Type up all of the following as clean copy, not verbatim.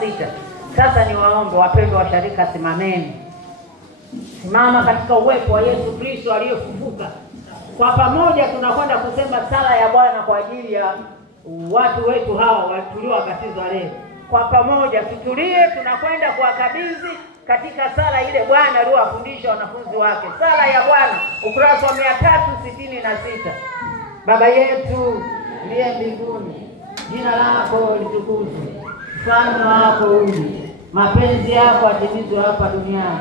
Sita. Sasa ni waombe wapendwa wa sharika, simameni. Simama katika uwepo wa Yesu Kristo aliyefufuka. Kwa pamoja tunakwenda kusema sala ya Bwana kwa ajili ya watu wetu hawa tuliobatizwa leo. Kwa pamoja tutulie, tunakwenda kuwakabidhi katika sala ile Bwana aliyowafundisha wanafunzi wake. Sala ya Bwana, ukurasa wa 366. Baba yetu ndiye mbinguni, jina lako litukuzwe. Ufalme wako uje, mapenzi yako yatimizwe hapa duniani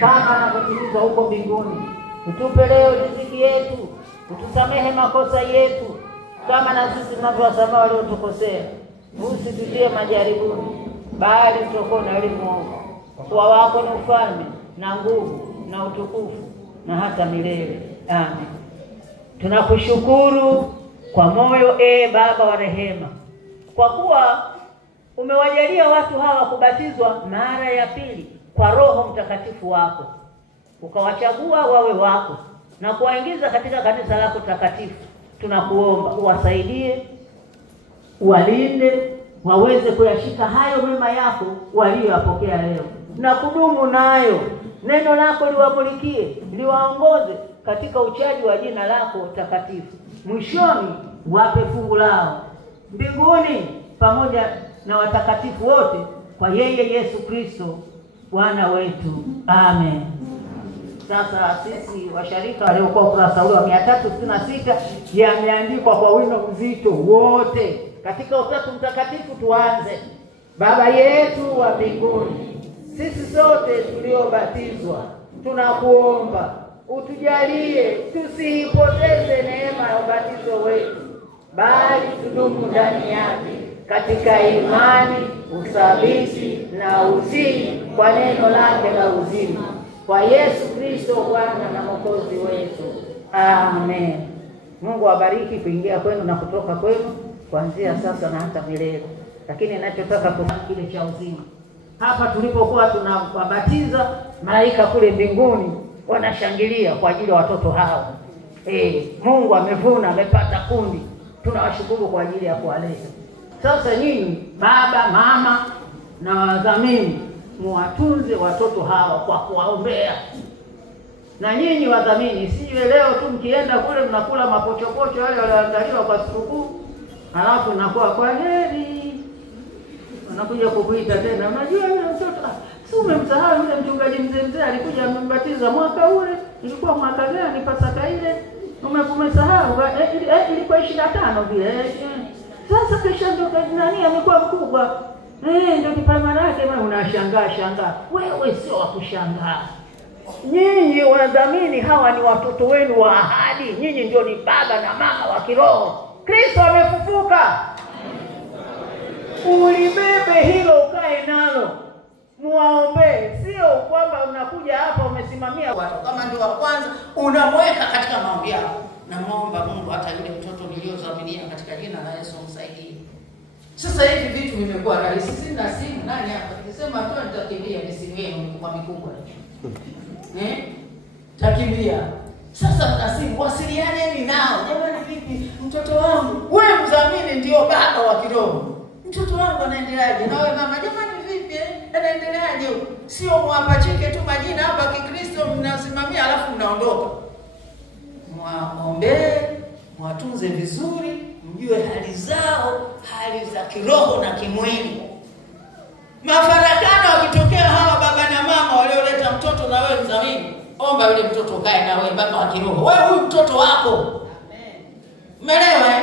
kama yanavyotimizwa huko mbinguni. Utupe leo riziki yetu, utusamehe makosa yetu kama na sisi tunavyowasamehe waliotukosea. Usitutie majaribuni, bali tuokoe na yule mwovu. Kwa wako ni ufalme na nguvu na utukufu na hata milele. Amen. Tunakushukuru kwa moyo Baba wa rehema, kwa kuwa umewajalia watu hawa kubatizwa mara ya pili kwa Roho Mtakatifu wako. Ukawachagua wawe wako na kuwaingiza katika kanisa lako takatifu. Tunakuomba uwasaidie, uwalinde, waweze kuyashika hayo mema yako waliyopokea leo na kudumu nayo. Neno lako liwamulikie, liwaongoze katika uchaji wa jina lako takatifu. Mwishoni wape fungu lao mbinguni pamoja na watakatifu wote, kwa yeye Yesu Kristo Bwana wetu. Amen. Sasa sisi washarika waliokuwa ukurasa ule wa 366 yameandikwa kwa wino mzito wote katika Utatu Mtakatifu. Tuanze. Baba yetu wa mbinguni, sisi sote tuliobatizwa tunakuomba utujalie tusipoteze neema ya ubatizo wetu, bali tudumu ndani yake katika imani, uthabiti na utii kwa neno lake la uzima, kwa Yesu Kristo Bwana na Mwokozi wetu. Amen. Mungu awabariki kuingia kwenu na kutoka kwenu kuanzia sasa na hata milele. Lakini ninachotaka kusema kile cha uzima. Hapa tulipokuwa tunawabatiza, malaika kule mbinguni wanashangilia kwa ajili ya watoto hao. Mungu amevuna, amepata kundi. Tunawashukuru kwa ajili ya kuwaleta. Sasa nyinyi baba, mama na wadhamini, muwatunze watoto hawa kwa kuwaombea. Na nyinyi wadhamini, siwe leo tu mkienda kule mnakula mapochopocho wale walioandaliwa kwa sikukuu, halafu nakuwa kwa heri, wanakuja kukuita tena. Unajua yule mtoto, si umemsahau yule mchungaji mzee alikuja amembatiza mwaka ule, ilikuwa mwaka gani Pasaka ile? Umesahau? Ilikuwa 25 vile. Sasa kesha ndo nani amekuwa mkubwa. Ndio kipama yake. Unashangaa. Wewe sio wa kushangaa. Nyinyi wadhamini hawa ni watoto wenu wa ahadi. Nyinyi ndio ni baba na mama wa kiroho. Kristo amefufuka. Ulibebe hilo, ukae nalo. Muwaombe, sio kwamba unakuja hapa umesimamia watu kama ndio wa kwanza unamweka katika maombi yako. Na muomba Mungu hata yule mtoto niliozaminia katika jina la Yesu msaidie. Sasa hivi vitu vimekuwa rahisi. Sina simu, nani hapa nikisema tu nitakimbia nisimie kwa mikubwa. Takimbia. Sasa na simu, wasilianeni nao. Jamani vipi mtoto wangu? Wewe mdhamini ndio baba wa kiroho. Mtoto wangu anaendeleaje? Na wewe mama, jamani vipi? Anaendeleaje? Sio mwapachike tu majina hapa Kikristo mnasimamia alafu mnaondoka. Mwaombe, mwatunze vizuri, mjue hali zao, hali za kiroho na kimwili. Mafarakano wakitokea hawa baba na mama walioleta mtoto na wewe mdhamini, omba yule mtoto kae na wewe baba wa kiroho. Wewe huyu mtoto wako. Amen. Umeelewa?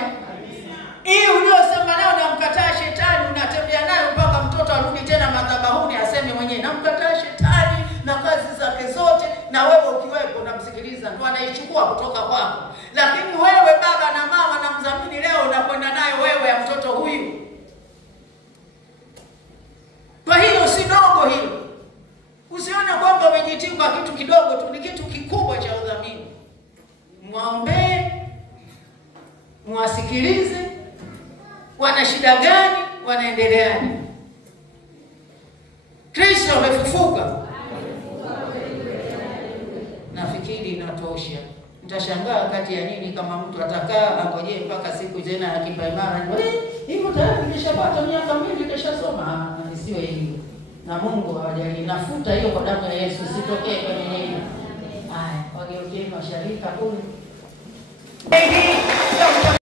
Hii uliosema leo namkataa shetani, unatembea naye mpaka mtoto arudi tena madhabahuni aseme mwenyewe namkataa shetani na kazi zake zote, na wewe ukiwepo unamsikiliza, ndio anaichukua kutoka kwako. Lakini wewe baba na mama na mdhamini leo unakwenda nayo wewe ya mtoto huyu. Kwa hiyo si dogo hilo. Usione kwamba umejitinga kitu kidogo tu, ni kitu kikubwa cha udhamini. Muombe, muwasikilize, wana shida gani, wanaendeleaje. Kristo amefufuka. Nafikiri inatosha. Nitashangaa kati ya nini kama mtu atakaa angojee mpaka siku tena ya kipaimara. Hivyo tayari nimeshapata miaka mingi nimeshasoma. isiwe hiyo. Na Mungu awajalie. Nafuta hiyo kwa damu ya Yesu, sitokee kwenye nini. Haya, wageukieni washarika kule.